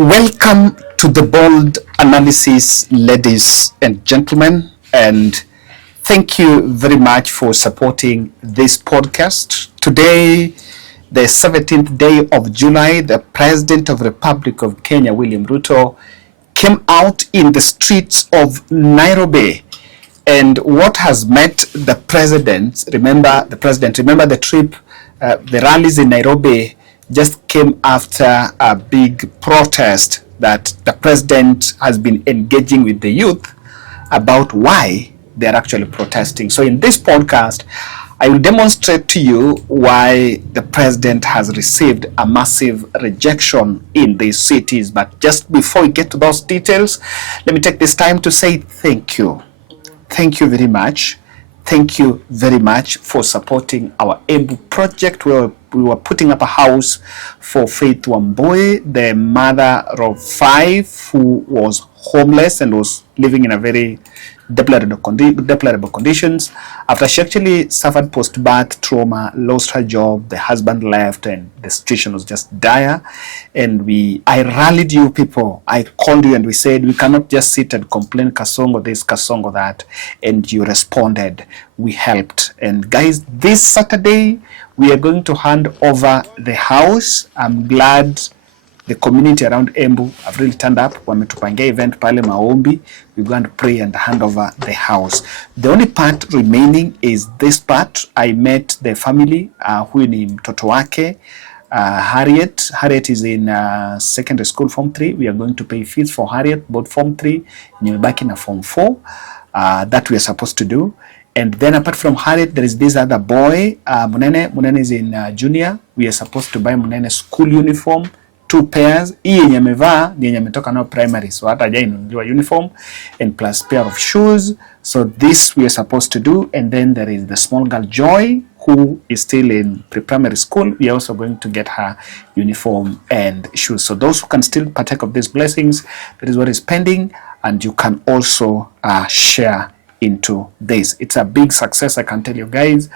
Welcome to the Bold Analysis, ladies and gentlemen, and thank you very much for supporting this podcast. Today, the 17th day of July, the President of the Republic of Kenya, William Ruto, came out in the streets of Nairobi. And what has met the president, remember the trip, the rallies in Nairobi just came after a big protest that the president has been engaging with the youth about why they are actually protesting. So in this podcast, I will demonstrate to you why the president has received a massive rejection in these cities. But just before we get to those details, let me take this time to say thank you. Thank you very much. Thank you very much for supporting our EMPROMPTU project, where we were putting up a house for Faith Wambui, the mother of 5 who was homeless and was living in a very deplorable conditions. After she actually suffered post-birth trauma, lost her job, the husband left, and the situation was just dire. And I rallied you people. I called you and we said, we cannot just sit and complain, Kasongo this, Kasongo that. And you responded. We helped. And guys, this Saturday, we are going to hand over the house. I'm glad the community around Embu have really turned up. Wametupangia event pale maombi. We're going to pray and hand over the house. The only part remaining is this part. I met the family, huyu ni mtoto wake, Harriet. Harriet is in secondary school, Form 3. We are going to pay fees for Harriet, both Form 3, nimebaki na Form 4. That we are supposed to do. And then apart from Harriet, there is this other boy, Munene. Munene is in junior. We are supposed to buy Munene school uniform, 2 pairs. Hii yenye amevaa ni yenye ametoka nao primary, so hata hajainunuliwa uniform, and plus pair of shoes. So this we are supposed to do. And then there is the small girl Joy, who is still in pre-primary school. We are also going to get her uniform and shoes. So those who can still partake of these blessings, that is what is pending, and you can also share into this. It's a big success, I can tell you guys.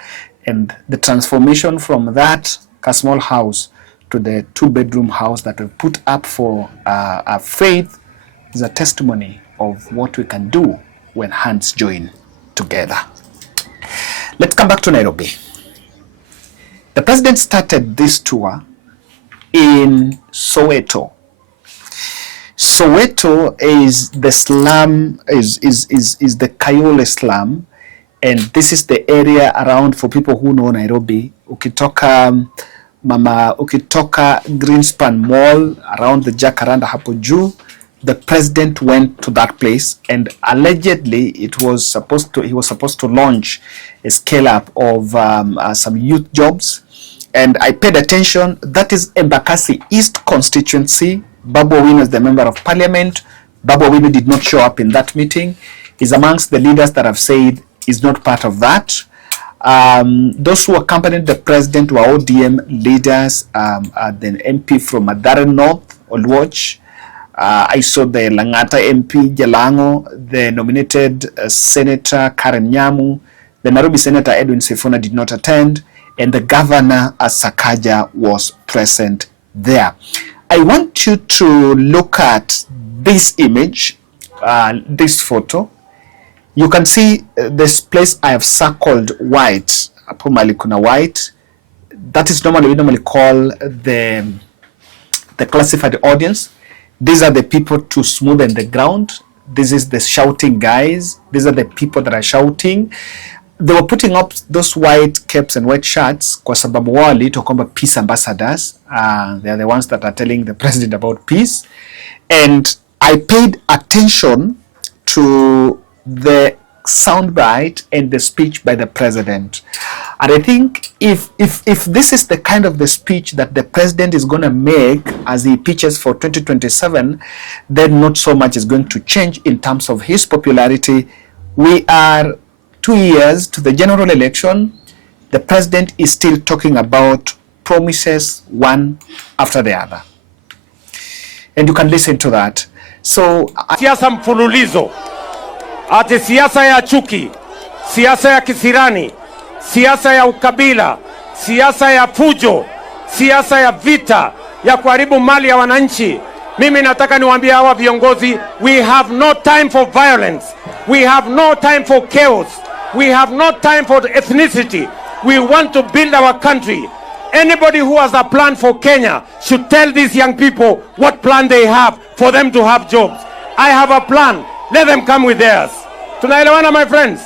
And the transformation from that small house to the 2-bedroom house that we put up for our faith is a testimony of what we can do when hands join together. Let's come back to Nairobi. The president started this tour in Soweto. Soweto is the slum, is the Kayole slum, and this is the area around, for people who know Nairobi, ukitoka Greenspan Mall, around the Jacaranda hapo juu. The president went to that place, and allegedly he was supposed to launch a scale up of some youth jobs. And I paid attention. That is Embakasi East constituency. Babu Owino is the member of parliament. Babu Owino did not show up in that meeting. He's amongst the leaders that have said he's not part of that. Those who accompanied the president were ODM leaders, the MP from Mathare North, Olwoch. I saw the Langata MP, Jalango, the nominated Senator Karen Nyamu. The Nairobi Senator Edwin Sifuna did not attend, and the governor Sakaja was present there. I want you to look at this image, this photo. You can see this place I have circled white. Hapo mali kuna white. That is we normally call the classified audience. These are the people to smoothen the ground. This is the shouting guys. These are the people that are shouting. They were putting up those white caps and white shirts kwa sababu wao waliitwa kwamba peace ambassadors. They are the ones that are telling the president about peace. And I paid attention to the soundbite and the speech by the president. And I think if this is the kind of the speech that the president is going to make as he pitches for 2027, then not so much is going to change in terms of his popularity. We are 2 years to the general election. The president is still talking about promises one after the other. And you can listen to that. So siasa mfululizo, ati siasa ya chuki, siasa ya kisirani, siasa ya ukabila, siasa ya fujo, siasa ya vita, ya kuharibu mali ya wananchi, Mimi nataka niwaambie hawa viongozi, we have no time for violence. We have no time for chaos. We have no time for ethnicity. We want to build our country. Anybody who has a plan for Kenya should tell these young people what plan they have for them to have jobs. I have a plan. Let them come with theirs. Tunaelewana, my friends?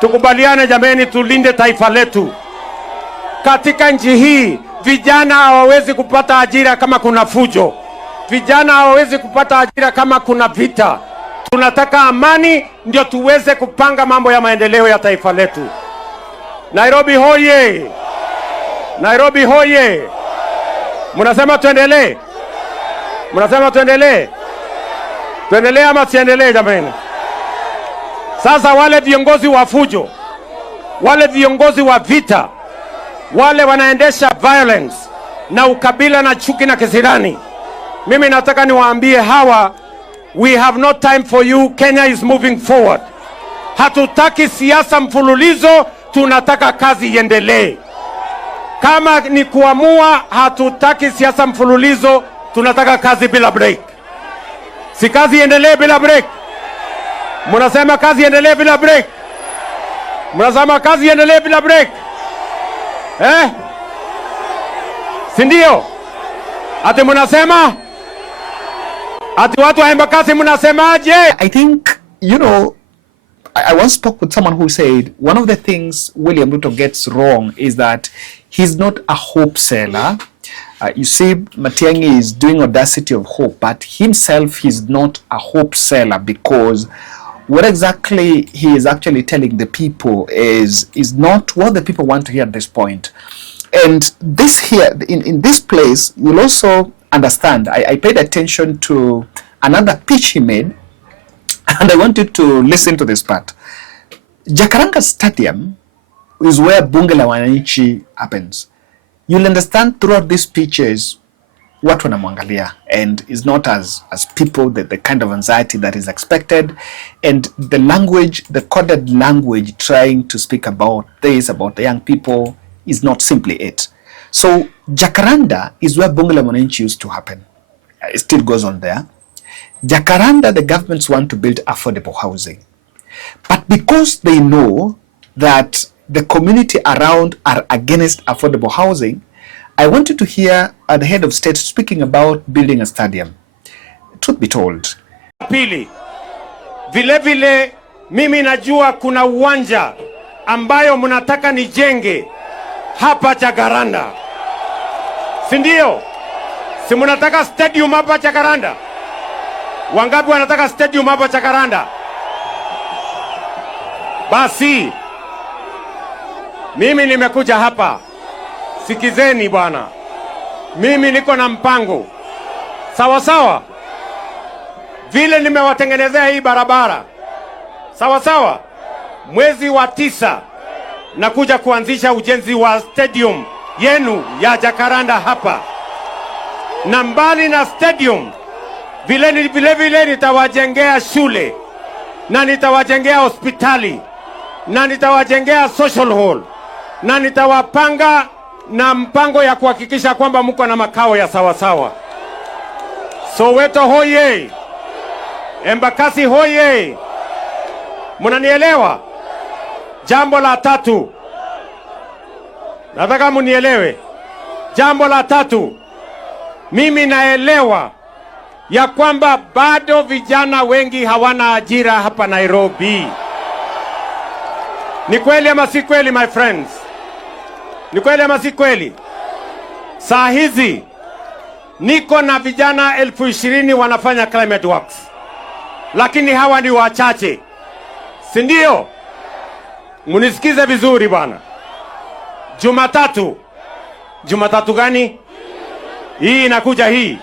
Tukubaliane jameni, tulinde taifa letu. Katika nchi hii, vijana hawawezi kupata ajira kama kuna fujo. Vijana hawawezi kupata ajira kama kuna vita. Tunataka amani ndio tuweze kupanga mambo ya maendeleo ya taifa letu. Nairobi hoye! Nairobi hoye! Mnasema tuendelee? Mnasema tuendelee? Tuendelee ama siendelee jamani? Sasa wale viongozi wa fujo, wale viongozi wa vita, wale wanaendesha violence na ukabila na chuki na kisirani, mimi nataka niwaambie hawa, we have no time for you. Kenya is moving forward. Hatutaki siasa mfululizo, tunataka kazi iendelee. Kama ni kuamua, hatutaki siasa mfululizo, tunataka kazi bila break. Si kazi iendelee bila break? Mnasema kazi iendelee bila break? Mnasema kazi iendelee bila break? Si ndio? Ati mnasema? Ati watu wa Embakasi mnasemaje? I think, you know, I once spoke with someone who said one of the things William Ruto gets wrong is that he's not a hope seller. You see, Matiang'i is doing audacity of hope, but himself, he's not a hope seller, because what exactly he is actually telling the people is not what the people want to hear at this point. And this here, in this place, you'll also understand, I paid attention to another pitch he made, and I want you to listen to this part. Jakaranda Stadium is where Bunge la Wananchi happens. You'll understand throughout these pitches what wanamwangalia, and is not as people, the kind of anxiety that is expected, and the language, the coded language trying to speak about this, about the young people, is not simply it. So Jacaranda is where Bunge la Wananchi used to happen. It still goes on there. Jacaranda, the governments want to build affordable housing. But because they know that the community around are against affordable housing, I want you to hear the head of state speaking about building a stadium. Truth be told. Pili, vile vile mimi najua kuna uwanja ambayo mnataka nijenge hapa Jacaranda. Si ndio? Si mnataka stadium hapa Jacaranda? Wangapi wanataka stadium hapa Jacaranda? Basi mimi nimekuja hapa. Sikizeni bwana. Mimi niko na mpango. Sawa sawa? Vile nimewatengenezea hii barabara. Sawa sawa? Mwezi wa 9 nakuja kuanzisha ujenzi wa stadium yenu ya Jacaranda hapa. Na mbali na stadium, vile nitawajengea shule, na nitawajengea hospitali, na nitawajengea social hall, na nitawapanga na mpango ya kuhakikisha kwamba mko na makao ya sawa sawa. Soweto hoye! Embakasi hoye! Mnanielewa? Jambo la tatu, nataka munielewe. Jambo la tatu, mimi naelewa ya kwamba bado vijana wengi hawana ajira hapa Nairobi. Ni kweli ama si kweli, my friends? Ni kweli ama si kweli? Saa hizi niko na vijana 20,000 wanafanya climate works, lakini hawa ni wachache. Si ndio? Munisikize vizuri bwana. Jumatatu gani? Hii inakuja hii.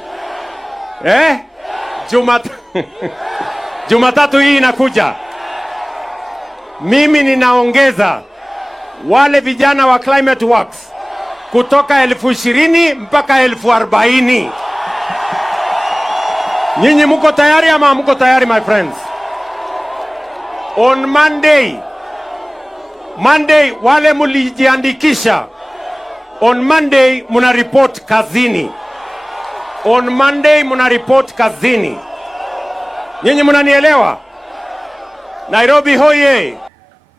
Jumatatu hii inakuja. Mimi ninaongeza wale vijana wa climate works kutoka 20,000 mpaka 40,000. Nyinyi mko tayari ama mko tayari, my friends? On Monday wale mulijiandikisha, on Monday muna report kazini. On Monday muna report kazini. Nyinyi mnanielewa? Nairobi hoye!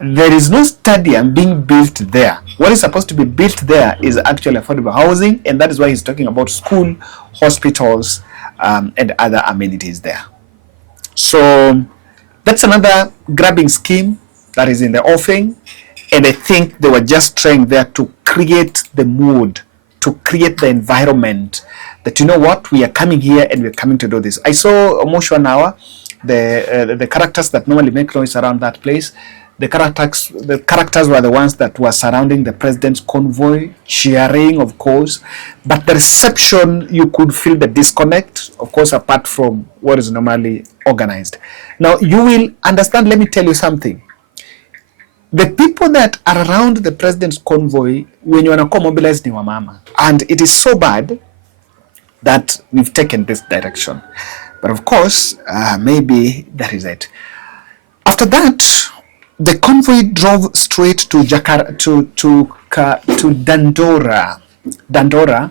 There is no stadium being built there. What is supposed to be built there is actually affordable housing, and that is why he's talking about school, hospitals, and other amenities there. So that's another grabbing scheme that is in the offing, and I think they were just trying there to create the mood, to create the environment that, you know what, we are coming here and we're coming to do this. I saw Omoshwa Nawa, the characters that normally make noise around that place. The characters were the ones that were surrounding the president's convoy, cheering, of course. But the reception, you could feel the disconnect, of course, apart from what is normally organized. Now, you will understand, let me tell you something. The people that are around the president's convoy, when you want to mobilize ni wamama. And it is so bad that we've taken this direction. But of course, maybe that is it. After that, the convoy drove straight to Dandora,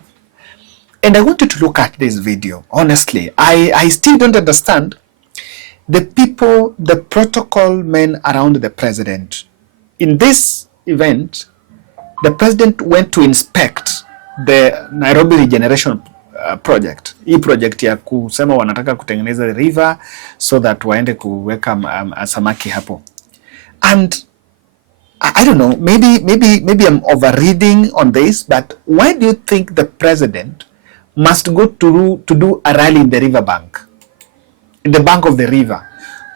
and I wanted to look at this video. Honestly, I still don't understand the people, the protocol men around the president. In this event, the president went to inspect the Nairobi regeneration project. Hii project ya kusema wanataka kutengeneza the river so that waende kuweka samaki hapo. And I don't know, maybe I'm overreading on this, but why do you think the president must go to do a rally in the river bank, in the bank of the river?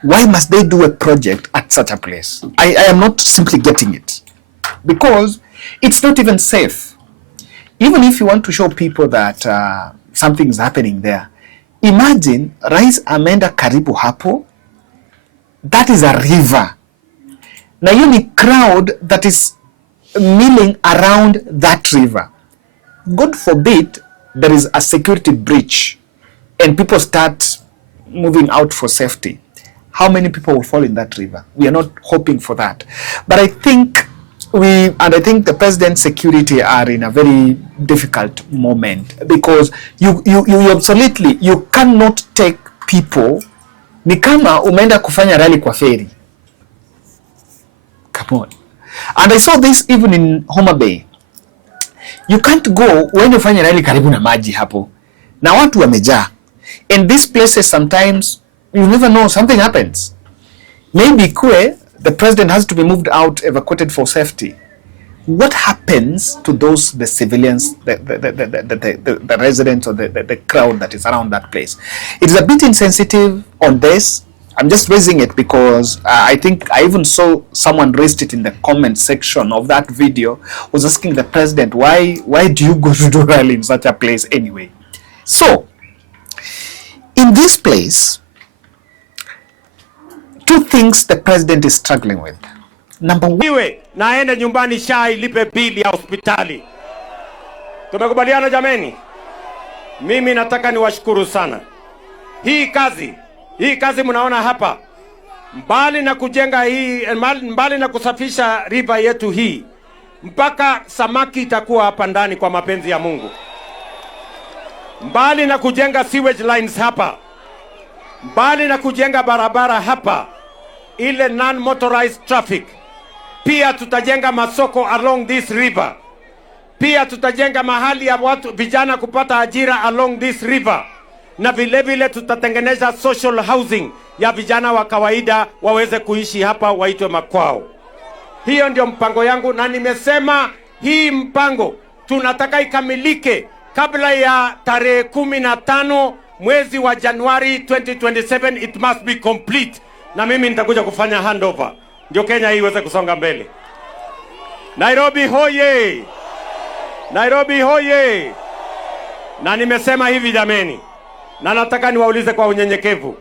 Why must they do a project at such a place? I am not simply getting it, because it's not even safe. Even if you want to show people that something is happening there, imagine Rais ameenda karibu hapo, that is a river. Na hiyo ni crowd that is milling around that river. God forbid there is a security breach and people start moving out for safety. How many people will fall in that river? We are not hoping for that. But I think the president's security are in a very difficult moment, because you absolutely, you cannot take people. Ni kama umeenda kufanya rally kwa ferry. Come on. And I saw this even in Homa Bay. You can't go when you find a rally karibu na maji hapo. Na watu wamejaa. And these places sometimes you never know, something happens. Maybe the president has to be moved out, evacuated for safety. What happens to the civilians, the residents or the crowd that is around that place? It is a bit insensitive on this. I'm just raising it because I think I even saw someone raised it in the comment section of that video, was asking the president, why do you go to do rally in such a place anyway? So, in this place, two things the president is struggling with. Number one, iwe naenda nyumbani sha ilipe bili ya hospitali. Tumekubaliana jameni? Mimi nataka niwashukuru sana. Hii kazi mnaona hapa, mbali na kujenga mbali na kusafisha river yetu hii, mpaka samaki itakuwa hapa ndani kwa mapenzi ya Mungu. Mbali na kujenga sewage lines hapa, mbali na kujenga barabara hapa, ile non-motorized traffic, pia tutajenga masoko along this river. Pia tutajenga mahali ya watu vijana kupata ajira along this river. Na vile tutatengeneza social housing ya vijana wa kawaida waweze kuishi hapa, waitwe makwao. Hiyo ndio mpango yangu, na nimesema hii mpango tunataka ikamilike kabla ya tarehe 15 mwezi wa Januari 2027. It must be complete, na mimi nitakuja kufanya handover ndio Kenya hii iweze kusonga mbele. Nairobi hoye! Nairobi hoye! Na nimesema hivi jameni, na nataka niwaulize kwa unyenyekevu,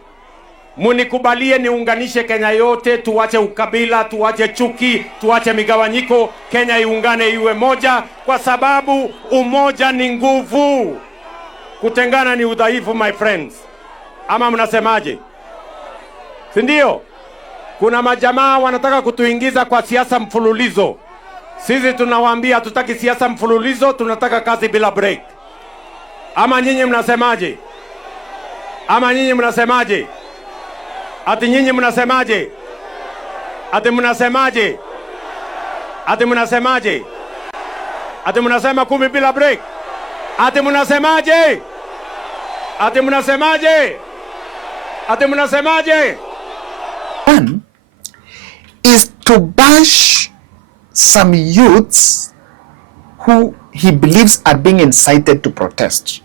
munikubalie niunganishe Kenya yote, tuache ukabila, tuache chuki, tuache migawanyiko, Kenya iungane iwe moja, kwa sababu umoja ni nguvu, kutengana ni udhaifu, my friends. Ama mnasemaje? Si ndio? Kuna majamaa wanataka kutuingiza kwa siasa mfululizo. Sisi tunawaambia tutaki siasa mfululizo, tunataka kazi bila break. Ama nyinyi mnasemaje? Ama nyinyi mnasemaje? Ati nyinyi mnasemaje? Ati mnasemaje? Ati mnasemaje? Ati mnasema 10 bila break? Ati mnasemaje? Ati mnasemaje? Ati mnasemaje? One is to bash some youths who he believes are being incited to protest.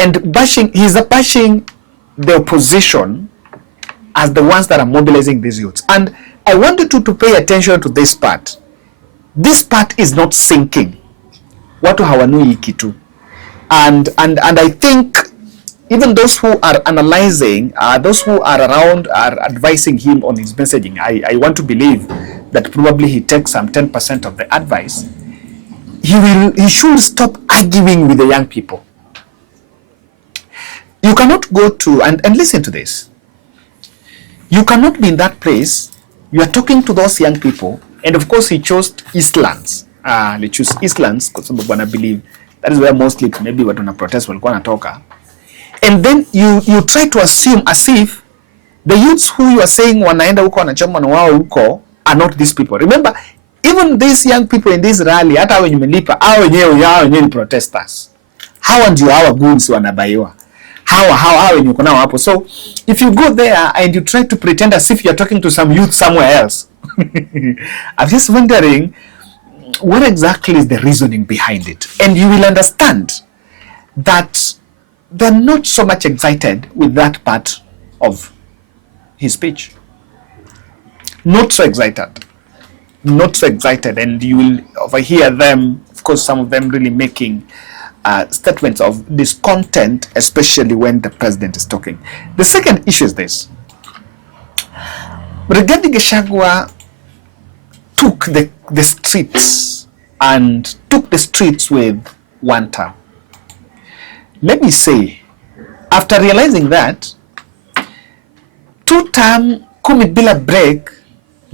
And he's bashing the opposition as the ones that are mobilizing these youths. And I wanted you to pay attention to this part. This part is not sinking. Watu hawanui kitu. And I think even those who are analyzing, those who are around are advising him on his messaging. I want to believe that probably he takes some 10% of the advice. He should stop arguing with the young people. You cannot go to, and listen to this. You cannot be in that place. You are talking to those young people, and of course he chose Eastlands. They choose Eastlands because some people believe that is where mostly maybe what on a protest will go and talk. And then you try to assume as if the youths who you are saying wanaenda huko wanachoma na wao huko are not these people. Remember, even these young people in this rally, hata wenye melipa, hao wenyewe ni protesters. Hawa ndio hawa goons wanabaiwa. Hawa wenye uko nao hapo. So if you go there and you try to pretend as if you are talking to some youth somewhere else, I'm just wondering what exactly is the reasoning behind it. And you will understand that they're not so much excited with that part of his speech. Not so excited. Not so excited. And you will overhear them, of course, some of them really making statements of discontent, especially when the president is talking. The second issue is this. Rigathi Gachagua took the streets and took the streets with one term. Let me say, after realizing that, 2-term 10 bila break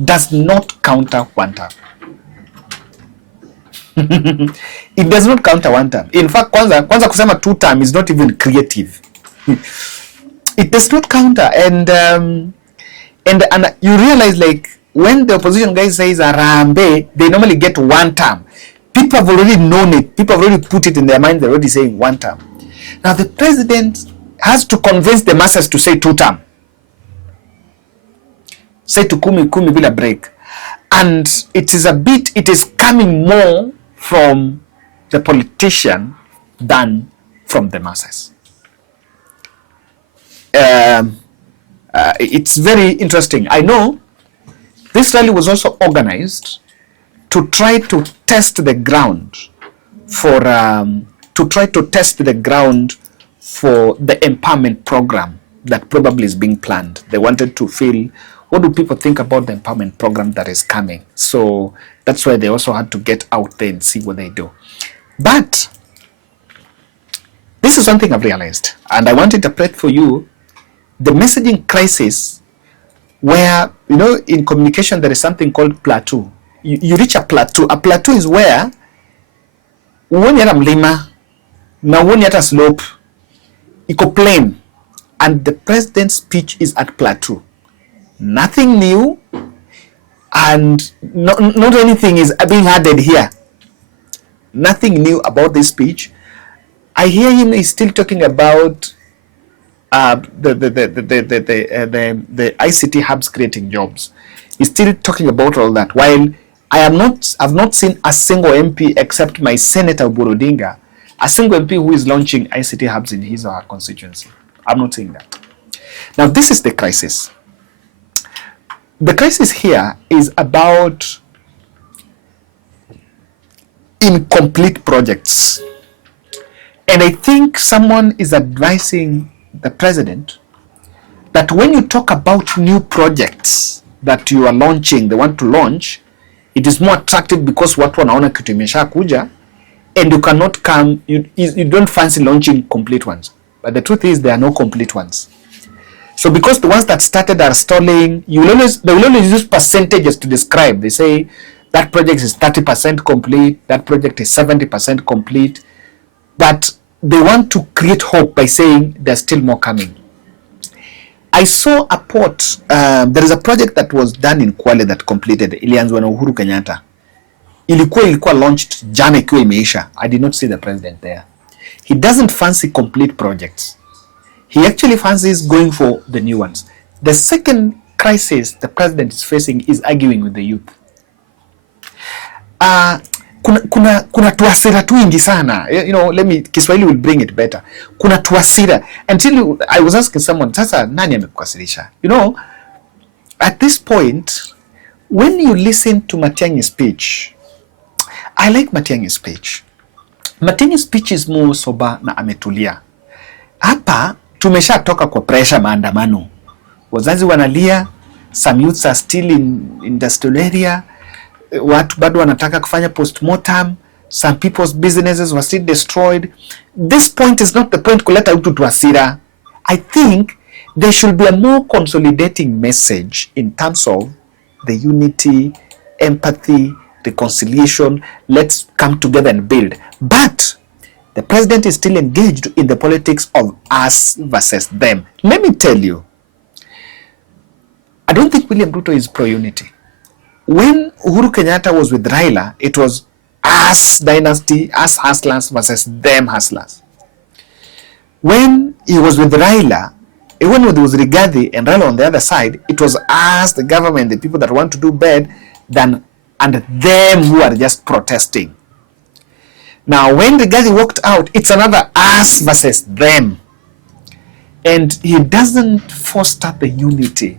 does not counter 1 term. It does not counter 1 term. In fact, kwanza kusema 2 term is not even creative. It does not counter. And you realize, like, when the opposition guys says Arambe, they normally get 1 term. People have already known it. People have already put it in their mind. They're already saying 1 term. Now the president has to convince the masses to say 2 term. Say to kumi bila break. And it is coming more from the politician than from the masses. It's very interesting. I know this rally was also organized to try to test the ground for the empowerment program that probably is being planned. They wanted to feel, what do people think about the empowerment program that is coming? So that's why they also had to get out there and see what they do. But this is something I've realized, and I want to interpret for you the messaging crisis where, you know, in communication there is something called plateau. You reach a plateau. A plateau is where uoni hata mlima na uoni hata slope, iko plain, and the president's speech is at plateau. Nothing new, and not anything is being added here. Nothing new about this speech. I hear him is still talking about the ICT hubs creating jobs. He's still talking about all that. While I've not seen a single MP except my Senator Burodinga, a single MP who is launching ICT hubs in his or her constituency. I'm not saying that. Now this is the crisis. The crisis here is about incomplete projects. And I think someone is advising the president that when you talk about new projects that you are launching, they want to launch, it is more attractive because watu wanaona kitu imesha kuja, and you cannot come, you don't fancy launching complete ones. But the truth is there are no complete ones. So because the ones that started are stalling, they will always use percentages to describe. They say that project is 30% complete, that project is 70% complete. But they want to create hope by saying there's still more coming. I saw a port, there is a project that was done in Kwale that completed, ilianzwa na Uhuru Kenyatta. Ilikuwa launched jana ikiwa imeisha. I did not see the president there. He doesn't fancy complete projects. He actually fancies going for the new ones. The second crisis the president is facing is arguing with the youth. Kuna tuasira tuingi sana. You know, Kiswahili will bring it better. Kuna tuasira. Until I was asking someone, sasa nani amekukasirisha? You know, at this point, when you listen to Matiang'i's speech, I like Matiang'i's speech. Matiang'i's speech is more sober na ametulia. Hapa tumesha toka kwa pressure maandamano. Wazazi wanalia, some youths are still in industrial area. Watu bado wanataka kufanya postmortem. Some people's businesses were still destroyed. This point is not the point kuleta utu tuasira. I think there should be a more consolidating message in terms of the unity, empathy, reconciliation. Let's come together and build. But the president is still engaged in the politics of us versus them. Let me tell you, I don't think William Ruto is pro-unity. When Uhuru Kenyatta was with Raila, it was us dynasty, us hustlers versus them hustlers. When he was with Raila, even when there was Rigathi and Raila on the other side, it was us, the government, the people that want to do bad, and them who are just protesting. Now, when Rigathi walked out, it's another us versus them. And he doesn't foster the unity.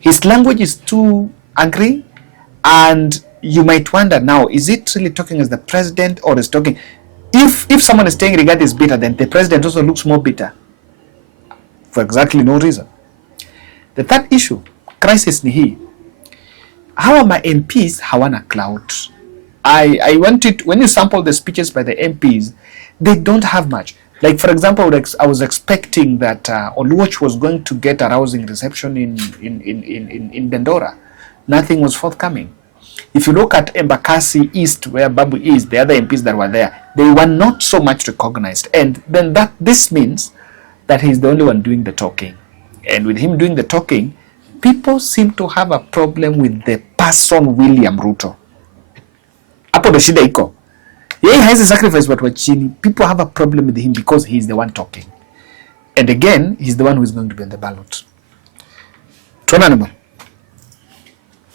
His language is too angry, and you might wonder now, is it really talking as the president or is talking? If someone is saying Rigathi is bitter, then the president also looks more bitter for exactly no reason. The third issue, crisis ni hii. Hawa ma MPs hawana clout. I wanted, when you sample the speeches by the MPs, they don't have much. Like, for example, I was expecting that Odour was going to get a rousing reception in Dandora. Nothing was forthcoming. If you look at Embakasi East, where Babu is, the other MPs that were there, they were not so much recognized. And then this means that he's the only one doing the talking. And with him doing the talking, people seem to have a problem with the person William Ruto. Hapo ndo shida iko. Yeye hawezi sacrifice watu wa chini. People have a problem with him because he's the one talking. And again, he's the one who is going to be on the ballot. Tuonane.